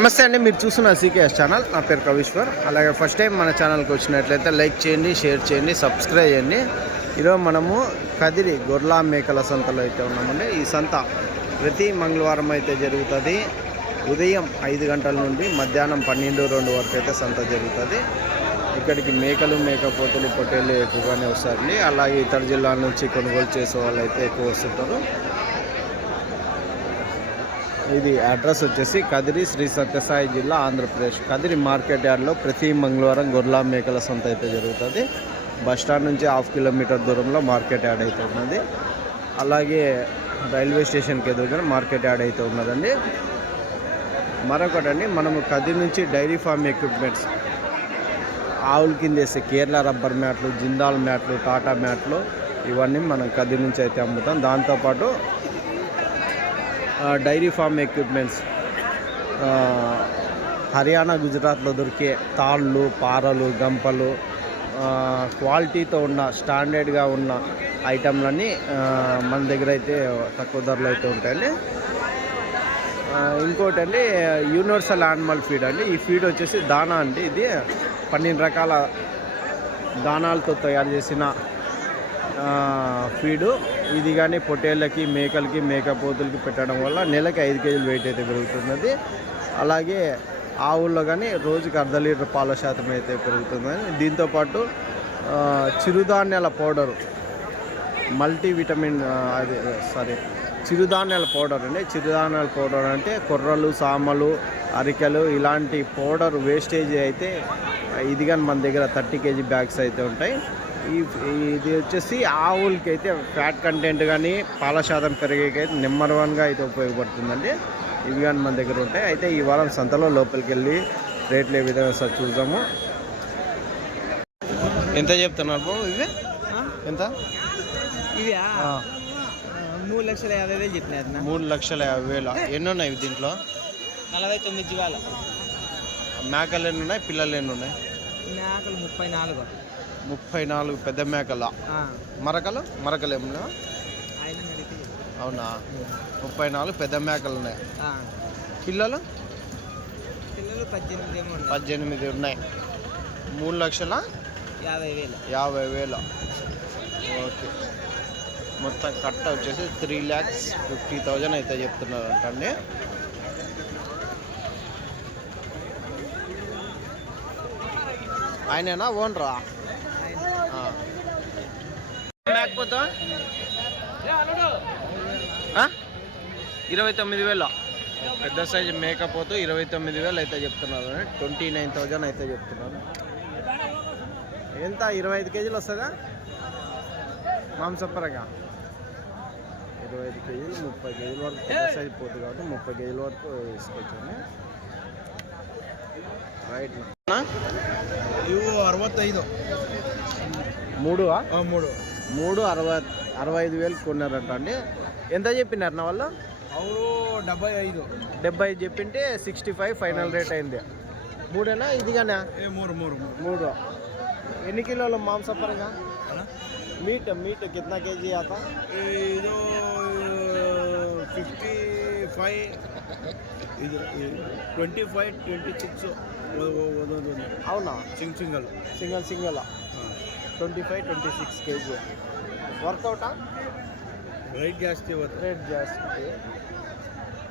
నమస్తే అండి, మీరు చూస్తున్న సీకేఎస్ ఛానల్. నా పేరు కవీశ్వర్. అలాగే ఫస్ట్ టైం మన ఛానల్కి వచ్చినట్లయితే లైక్ చేయండి, షేర్ చేయండి, సబ్స్క్రైబ్ చేయండి. ఈరోజు మనము కదిరి గొర్రెల మేకల సంతలో అయితే ఉన్నామండి. ఈ సంత ప్రతి మంగళవారం అయితే జరుగుతుంది. ఉదయం 5 గంటల నుండి మధ్యాహ్నం 12-2 వరకు అయితే సంత జరుగుతుంది. ఇక్కడికి మేకలు, మేకపోతులు, పొట్టేళ్ళు ఎక్కువగానే వస్తారండి. అలాగే ఇతర జిల్లాల నుంచి కొనుగోలు చేసే వాళ్ళు అయితే ఎక్కువ వస్తుంటారు. ఇది అడ్రస్ వచ్చేసి కదిరి, శ్రీ సత్యసాయి జిల్లా, ఆంధ్రప్రదేశ్. కదిరి మార్కెట్ యార్డ్లో ప్రతి మంగళవారం గొర్రెల మేకల సంత అయితే జరుగుతుంది. బస్టాండ్ నుంచి 1/2 కిలోమీటర్ దూరంలో మార్కెట్ యార్డ్ అయితే ఉన్నది. అలాగే రైల్వే స్టేషన్కి ఎదురుగా మార్కెట్ యార్డ్ అయితే ఉన్నదండి. మరొకటండి, మనము కదిరి నుంచి డైరీ ఫార్మ్ ఎక్విప్మెంట్స్, ఆవుల కింద వేసే కేరళ రబ్బర్ మ్యాట్లు, జిందాల్ మ్యాట్లు, టాటా మ్యాట్లు, ఇవన్నీ మనం కదిరి నుంచి అయితే అమ్ముతాం. దాంతోపాటు డైరీ ఫార్మ్ ఎక్విప్మెంట్స్, హర్యానా, గుజరాత్లో దొరికే తాళ్ళు, పారలు, గంపలు, క్వాలిటీతో ఉన్న స్టాండర్డ్గా ఉన్న ఐటమ్లన్నీ మన దగ్గర అయితే తక్కువ ధరలు అయితే ఉంటాయండి. ఇంకోటి అండి, యూనివర్సల్ యానిమల్ ఫీడ్ అండి. ఈ ఫీడ్ వచ్చేసి దానా అండి. ఇది 12 రకాల దానాలతో తయారు చేసిన ఫీడు. ఇది కానీ పొట్టేళ్ళకి, మేకలకి, మేకపోతులకి పెట్టడం వల్ల నెలకి 5 కేజీలు వెయిట్ అయితే పెరుగుతున్నది. అలాగే ఆవుల్లో కానీ రోజుకి 1/2 లీటర్ పాల శాతం అయితే పెరుగుతుందని. దీంతోపాటు చిరుధాన్యాల పౌడరు, మల్టీవిటమిన్, చిరుధాన్యాల పౌడర్ అండి. చిరుధాన్యాల పౌడర్ అంటే కొర్రలు, సామలు, అరికెలు, ఇలాంటి పౌడర్ వేస్టేజ్ అయితే ఇది కానీ మన దగ్గర 30 కేజీ బ్యాగ్స్ అయితే ఉంటాయి. ఇది వచ్చేసి ఆవులకి అయితే ఫ్యాట్ కంటెంట్ కానీ పాల శాతం పెరిగేకైతే నెంబర్ 1గా అయితే ఉపయోగపడుతుందండి. ఇవి కానీ మన దగ్గర ఉంటాయి. అయితే ఈ వారం సంతలో లోపలికి వెళ్ళి రేట్లు ఏ విధంగా సార్ చూద్దాము. ఎంత చెప్తున్నారు బాబు ఇవి? ఎంత ఇవి? 3,50,000 చెప్పినారు. 3,50,000. ఎన్ని ఉన్నాయి దీంట్లో? 49 జీవాలు. మేకలు ఎన్ని ఉన్నాయి, పిల్లలు ఎన్ని ఉన్నాయి? మేకలు 34 పెద్ద మేకల. మరకలు ఏమన్నా? అవునా, 34 పెద్ద మేకలు ఉన్నాయి. పిల్లలు 18 ఉన్నాయి. 3,50,000. ఓకే, మొత్తం కట్ట వచ్చేసి 3,50,000 అయితే చెప్తున్నారు అంటండి. ఆయనేనా ఓనరా? మేకపోతా 29,000. పెద్ద సైజు మేకపోతూ 29,000 అయితే చెప్తున్నారు. 29,000 అయితే చెప్తున్నారు. ఎంత? 25 కేజీలు వస్తుందా మాంసపరంగా? 25 కేజీలు, 30 కేజీల వరకు పెద్ద సైజు పోతు కాబట్టి 30 కేజీల వరకు వేసుకోవచ్చండి. రైట్. 65. 65,000 కొన్నారంట అండి. ఎంత చెప్పినారు నా వాళ్ళు? 75 చెప్పింటే 65 ఫైనల్ రేట్ అయింది. 3ఏనా ఇదిగానా? 3. ఎన్ని కిలోలు మాంసపరంగా? मीट कितना केजी आता? 55, 25, 26. అవునా? Single 25-26 KG. వర్కౌటా? రేట్ ಜಾಸ್ತಿ.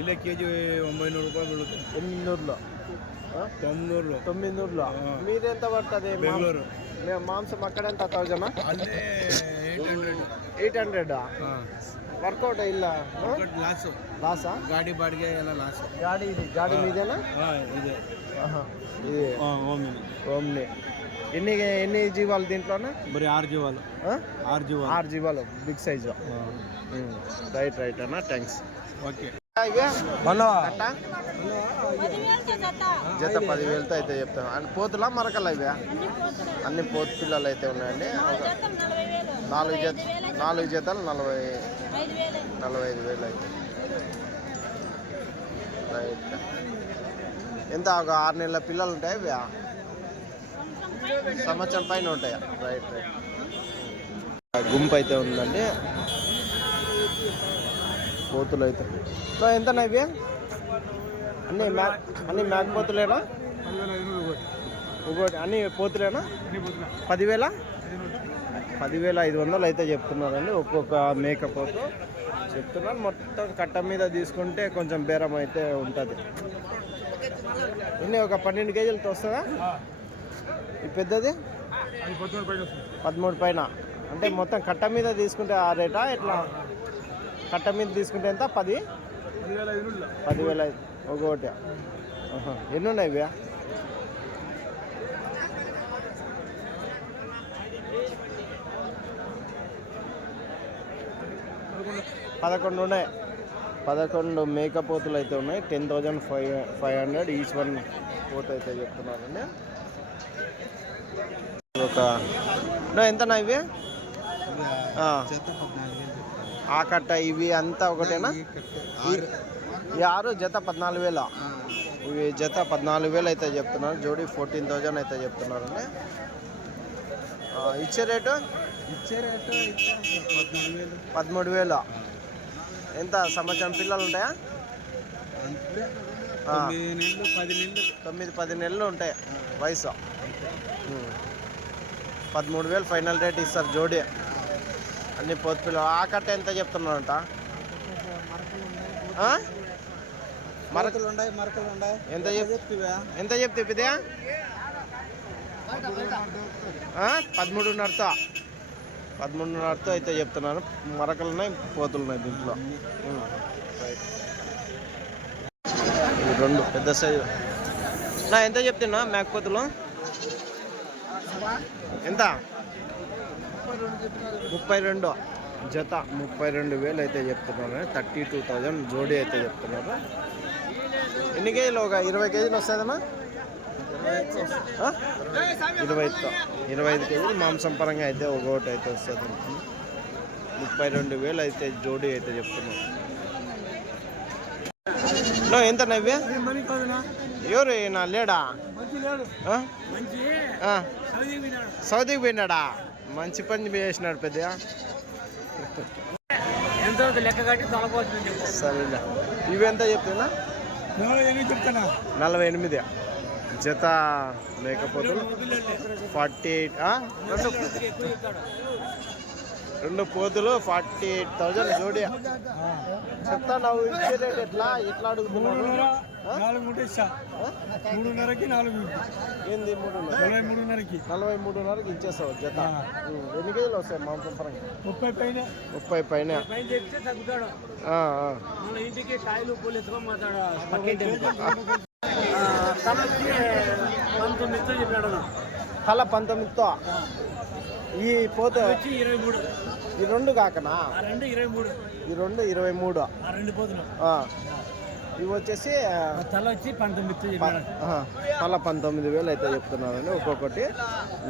ಇಲ್ಲೇ ಕೆಜಿ 900 ರೂಪಾಯಿ ಬೀಳುತ್ತೆ. 900. మీరెంత పడుతుంది బెంగళూరు? మాంసం అక్కడ ఎంత? 1000? ಅಲ್ಲೇ 800. వర్కౌట్ ಇಲ್ಲ? లాసా? ಗಾಡಿ ಬಾಡಿಗೆ ಎಲ್ಲ ಲಾಸು. ಗಾಡಿ మీదేనా? ಇದೆ. ఇది ఓమ్ని. ఎన్ని జీవాలు దీంట్లోనే? మరి 6 జీవాలు. 6 జీవాలు బిగ్ సైజు. రైట్ అన్న, థ్యాంక్స్. ఓకే. జత 10,000తో అయితే చెప్తాను. అని పోతులా మరకలు ఇవి? అన్ని పోతు పిల్లలు అయితే ఉన్నాయండి. 4 జతలు 45,000 అయితే. రైట్. ఎంత? ఒక 6 నెలల పిల్లలు ఉంటాయి ఇవి? సంవత్సరం పైన ఉంటాయా? రైట్. గుంపు అయితే ఉందండి. కోతులు అయితే ఎంతనా ఇవి? అన్ని మేకపోతులేనా? ఒకటి అన్ని పోతులేనా? 10,500 అయితే చెప్తున్నారండి ఒక్కొక్క మేకపోతు చెప్తున్నారు. మొత్తం కట్ట మీద తీసుకుంటే కొంచెం బేరం అయితే ఉంటుంది. ఇన్ని ఒక 12 కేజీలతో వస్తుందా? ఈ పెద్దది 13 పైన. అంటే మొత్తం కట్ట మీద తీసుకుంటే ఆ రేటా ఎట్లా? కట్ట మీద తీసుకుంటే ఎంత? 10,000 ఒకటి. ఎన్ని ఉన్నాయి ఇవి? 11 ఉన్నాయి. 11 మేకపోతులు అయితే ఉన్నాయి. 10,500 ఈచ్ వన్ పోతు అయితే చెప్తున్నారండి. ఒక ఎంతనా ఇవి? ఆ కట్ట ఇవి అంతా ఒకటేనా? ఈ 6 జత 14,000. ఇవి జత 14,000 అయితే చెప్తున్నారు. జోడీ 14,000 అయితే చెప్తున్నారండి. ఇచ్చే రేటు 13,000. ఎంత సంవత్సరం పిల్లలు ఉంటాయా? 9-10 నెలలు ఉంటాయి వయసు. 13,000 ఫైనల్ రేట్ ఇస్తారు జోడీ. అన్ని పోతు పిల్లలు. ఆ కట్ట ఎంత చెప్తున్నారంట? మరకలు ఉన్నాయి. ఎంత చెప్తే ఇదే? 13,500 అయితే చెప్తున్నారు. మరకలు ఉన్నాయి, పోతులు ఉన్నాయి దీంట్లో. ఇవి 2 పెద్ద సైజు. ఎంత చెప్తున్నా మేకపోతులు? ఎంత? 32 జత 32,000 అయితే చెప్తున్నారు. 32,000 జోడీ అయితే చెప్తున్నారు. ఎన్ని కేజీలు? ఒక 20 కేజీలు వస్తుందన్నా? 25 కేజీలు మాంసం పరంగా అయితే ఒకటి అయితే వస్తుంది. 32,000 అయితే జోడీ అయితే చెప్తున్నాం. ఎంత నవ్వే? ఎవరు నా లేడా? సౌదీకి పోయినాడా? మంచి పని చేసినాడు పెద్ద. సరేనా? ఇవి ఎంత చెప్తున్నా? 48 జత మేకపోతులు. 48 2 పోతులు 48,000 జోడీ. చెప్తా నువ్వు ఇచ్చే రేట్ ఎట్లా అడుగుతున్నావు? 3:30కి 4 ఏంది 3:30? 43,500కి ఇచ్చేస్తావు జత. ఎన్ని కేజీలు వస్తాయి మాంసం పరంగా? 30 పైన. తల 19తో. ఈ పోతే 23. ఈ 2 కాకనా? ఈ 2 23. ఇవి వచ్చేసి తల వచ్చి 19. తల 19,000 అయితే చెప్తున్నారండి. ఒక్కొక్కటి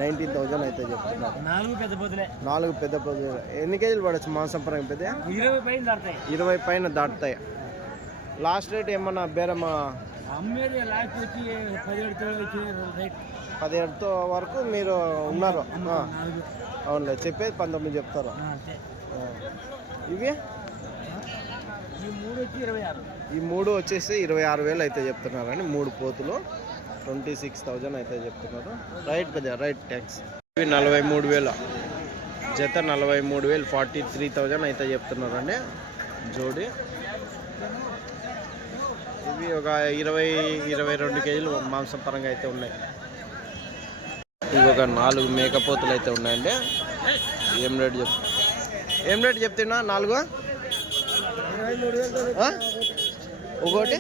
19,000 అయితే చెప్తున్నారు. 4 పెద్ద పోతులు. ఎన్ని కేజీలు పడచ్చు మాంసం పరంగా? పెద్ద 20 పైన దాటుతాయి. లాస్ట్ రేట్ ఏమన్నా బేరమా? 17తో వరకు మీరు ఉన్నారు. అవునులే, చెప్పేది 19 చెప్తారు. ఇవి ఈ 3 వచ్చేసి 26,000 అయితే చెప్తున్నారండి. 3 పోతులు 26,000 అయితే చెప్తున్నారు. రైట్ పెద్ద, రైట్, థ్యాంక్స్. ఇవి 43,000 జత. 43,000 43,000 అయితే చెప్తున్నారండి జోడీ. ఇవి ఒక 20-22 కేజీలు మాంసం పరంగా అయితే ఉన్నాయి. ఇవి ఒక 4 మేకపోతులు అయితే ఉన్నాయండి. ఏం రేట్ చెప్తున్నా? 4 ఒకటి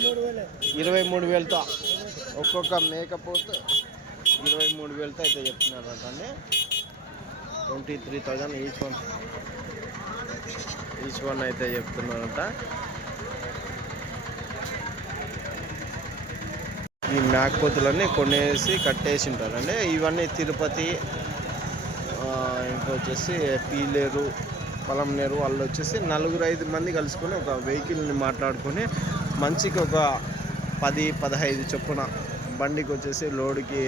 23,000తో. ఒక్కొక్క మేకపోతు 23,000తో అయితే చెప్తున్నారంట అండి. 23,000 ఈచ్ వన్ అయితే చెప్తున్నారంట. ఈ మేకపోతులన్నీ కొనేసి కట్టేసి ఉంటారండి. ఇవన్నీ తిరుపతి, ఇంకొచ్చేసి పీలేరు, పొలంనేరు వాళ్ళు వచ్చేసి 4-5 మంది కలుసుకొని ఒక వెహికల్ని మాట్లాడుకొని మంచికి ఒక 10-15 చొప్పున బండికి వచ్చేసి లోడుకి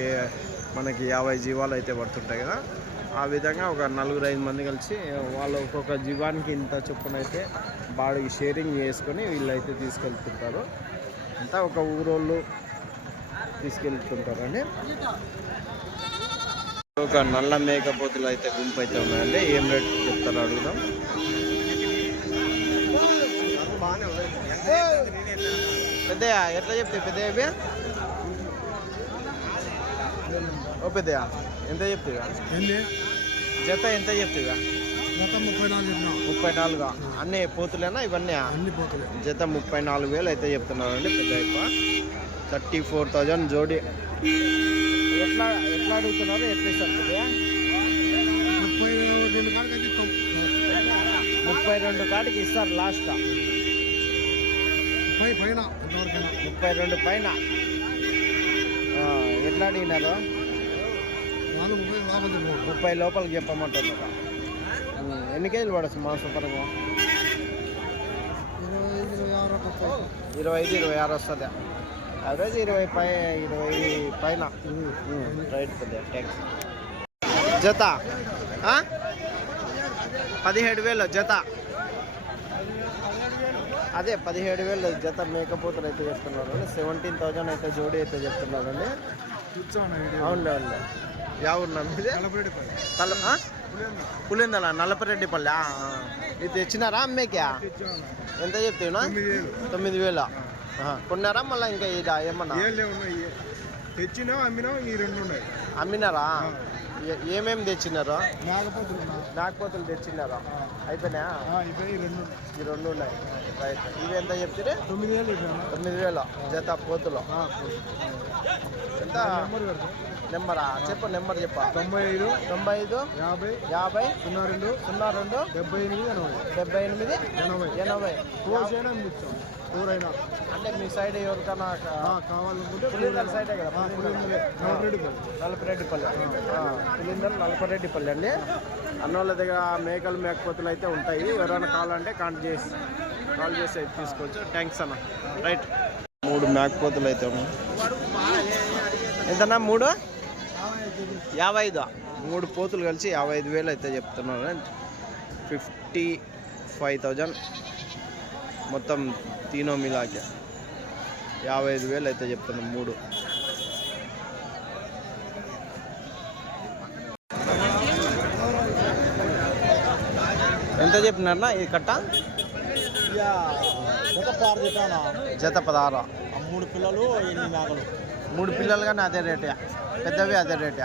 మనకి 50 జీవాలు అయితే పడుతుంటాయి కదా. ఆ విధంగా ఒక 4-5 మంది కలిసి వాళ్ళు ఒక్కొక్క జీవానికి ఇంత చొప్పున అయితే బాడీకి షేరింగ్ చేసుకొని వీళ్ళైతే తీసుకెళ్తుంటారు. అంతా ఒక ఊరోళ్ళు తీసుకెళ్తుంటారండి. ఒక నల్ల మేకపోతులు అయితే గుంపు అయితే ఉన్నాయండి. ఏం రేట్ చెప్తారో అడుగుదాం. పెద్దయా ఎట్లా చెప్తాయి పెద్దయ్య? ఓ పెద్దయా ఎంత చెప్తావా? జత ఎంత చెప్తావా? 34 అన్ని పోతులేనా ఇవన్నీ? జత 34,000 అయితే చెప్తున్నారండి. పెద్ద 34,000 జోడి. ఎట్లా అడుగుతున్నారు? ఎట్లా ఇస్తారు పెద్దయా? 32 కాడికి ఇస్తారు లాస్ట్. 32 పైన ఎట్లా అడిగినారు? 30 లోపలికి చెప్పమంటున్నారు. ఎన్ని కేజీలు పడచ్చు మాంసం పరంగా? 25-26 వస్తుంది. యావరేజ్ 20 పైన. రైట్ పెద్ద ట్యాక్స్. జత 17,000 జత. అదే 17,000 జత మేకపోతులు అయితే చెప్తున్నారు. 17,000 అయితే జోడీ అయితే చెప్తున్నారండి. అవునులే. యా ఊరు మీది? పులిందల నల్లపరెడ్డిపల్లె. ఇది తెచ్చినారా అమ్మేకా? ఎంత చెప్తావునా? 9,000. కొన్నారా మళ్ళీ ఇంకా ఇదా ఏమన్నా? తెచ్చినా అమ్మినా ఈ 2 ఉన్నాయి. అమ్మినారా? ఏమేమి తెచ్చినారు? మేకపోతులు తెచ్చినారా? అయిపోయినాయా? ఈ 2 ఉన్నాయి. రైట్. ఇవి ఎంత చెప్తే? 9,000 జత పోతులు. ఎంత నెంబరా? చెప్పు నెంబర్ చెప్ప. 95 50 02 78 80. ఊరైనా అంటే మీ సైడ్ ఎవరికైనా కావాలనుకుంటే పులిందల సైడే కదా? నలపరెడ్డిపల్లి. పులిందల నలపరెడ్డిపల్లి అండి. అన్నోళ్ళ దగ్గర మేకలు మేకపోతులు అయితే ఉంటాయి. ఎవరైనా కావాలంటే కాల్ చేసి అయితే తీసుకోవచ్చు. థ్యాంక్స్ అన్న. రైట్. 3 మేకపోతులు అయితే ఉన్నాయి. ఎంతన్నా? 3 55. 3 పోతులు కలిసి 55,000 అయితే చెప్తున్నారు. 55,000 మొత్తం తీనో మిలాకే 55,000 అయితే చెప్తున్నాం. 3 ఎంత చెప్పినారన్నా ఈ కట్ట? జత 16. 3 పిల్లలు 8 మేకలు. 3 పిల్లలు కానీ అదే రేటే, పెద్దవి అదే రేటే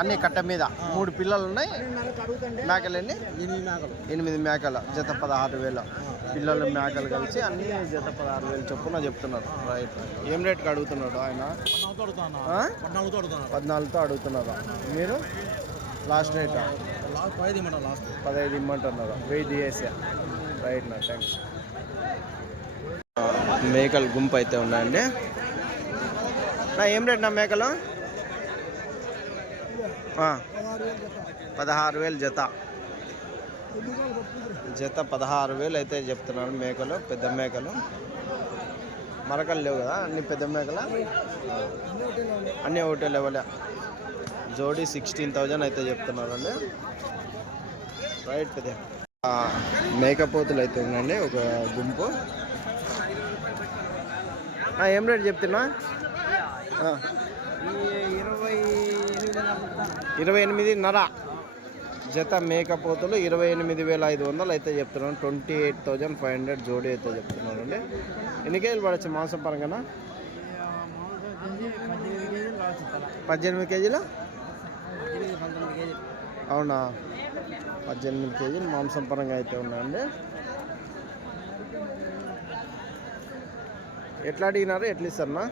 అన్నీ కట్ట మీద. 3 పిల్లలు ఉన్నాయి. మేకలండి 8 మేకలు. జత 16,000. పిల్లలు మేకలు కలిసి అన్ని జత 16,000 చొప్పున చెప్తున్నారు. రైట్. ఏం రేట్కి అడుగుతున్నాడు ఆయన? 14తో అడుగుతున్నారు. మీరు లాస్ట్ రేట్ 15 ఇమ్మంటున్నారు. 1000 చేసా. రైట్ నా థ్యాంక్స్. మేకలు గుంపు అయితే ఉన్నాయండి. నా ఏం రేట్ నా మేకలు? 16,000 జత. జత 16,000 అయితే చెప్తున్నారు. మేకలు పెద్ద మేకలు. మరకలు లేవు కదా? అన్ని పెద్ద మేకలు, అన్నీ ఒకటే లెవెల్. జోడీ 16,000 అయితే చెప్తున్నారు అండి. రైట్. పెద్ద మేకపోతులు అయితే ఉందండి ఒక గుంపు. ఏం రేట్ చెప్తున్నా? 28,500 జత మేకపోతులు. 28,500 అయితే చెప్తున్నాను. 28,500 జోడీ అయితే చెప్తున్నాను అండి. ఎన్ని కేజీలు పడవచ్చు మాంసం పరంగా? 18 కేజీలు. అవునా? 18 కేజీలు మాంసం పరంగా అయితే ఉన్నాయండి. ఎట్లా అడిగినారు? ఎట్లా ఇస్తారన్నా?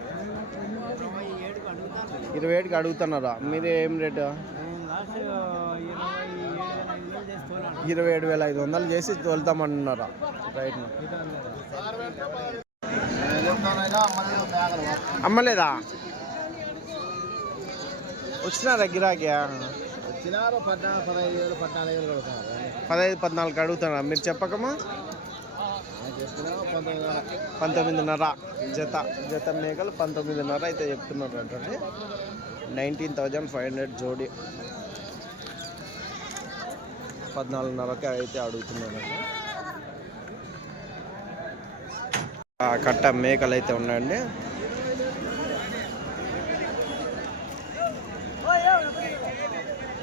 27కి అడుగుతున్నారా? మీరు ఏం రేటు? 27,500 చేసి తోలుతామన్నారా? రైట్. అమ్మలేదా? వచ్చినారా గిరాకీ? 15-14 అడుగుతున్నారా? మీరు చెప్పకమ్మా. 19,500 జత మేకలు 19,500 అయితే చెప్తున్నారు అంటే. 19,500 జోడీ 14,500కి అయితే అడుగుతున్నారండి. కట్ట మేకలు అయితే ఉన్నాయండి.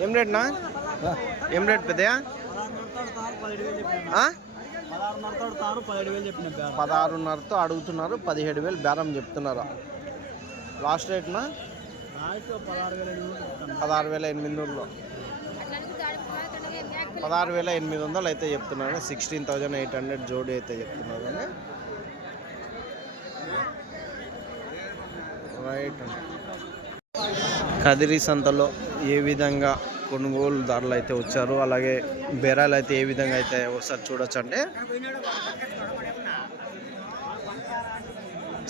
ఏం రేట్నా? ఏం రేట్ పెద్దయా? 16.5తో అడుగుతున్నారు, 17,000 బేరం చెప్తున్నారు. లాస్ట్ రేట్నా 16,800లో 16,800 అయితే చెప్తున్నారు. 16,800 జోడి అయితే చెప్తున్నారు అండి. రైట్. కదిరి సంతలో ఏ విధంగా కొనుగోలుదారులు అయితే వచ్చారు, అలాగే బేరాలు అయితే ఏ విధంగా అయితే ఒకసారి చూడొచ్చు. అంటే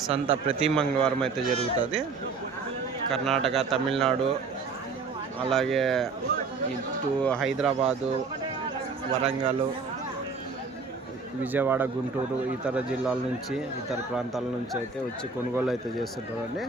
సంత ప్రతి మంగళవారం అయితే జరుగుతుంది. కర్ణాటక, తమిళనాడు, అలాగే ఇటు హైదరాబాదు, వరంగల్, విజయవాడ, గుంటూరు, ఇతర జిల్లాల నుంచి, ఇతర ప్రాంతాల నుంచి అయితే వచ్చి కొనుగోలు అయితే చేస్తుంటారండి.